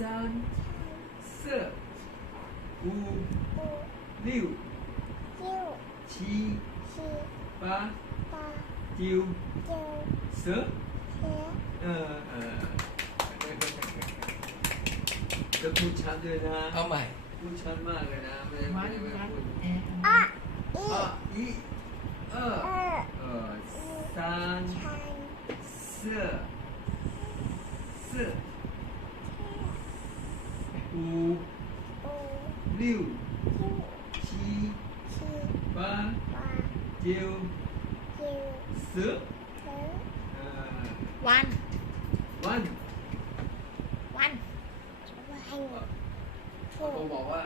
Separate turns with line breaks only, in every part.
三四五六七八九十จะพูดชัดด้วยนะ
เอาใหม่
พูดชัดมากเลยนะไม่
วัน
ได้
วัน
พูด
อี
三四五六七八九十
วัน
วัน
วัน
ผมบอกว่า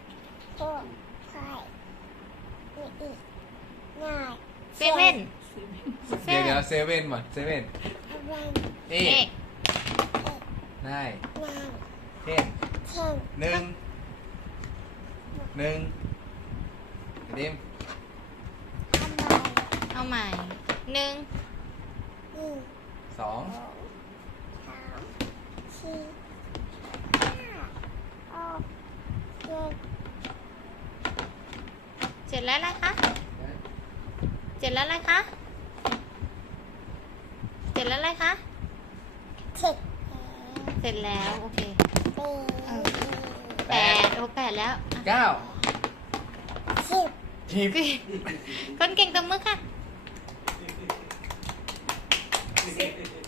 เซเว่น
เดี๋ยวเซเว่นก่อนเซเว่นเอ
เอ๊ะ
ได้เทนหนึ่งเดม
เอาใหม่หนึ่ง
สอง
เสร็จแล้วอะไรคะเสร็จแล้วอะไรคะเสร็จแล้วอะไรคะเสร็จแล้วโอเคแปดโอ้แปดแล้วอ่ะ
เก้าสิบ
คนเก่งตบมือค่ะ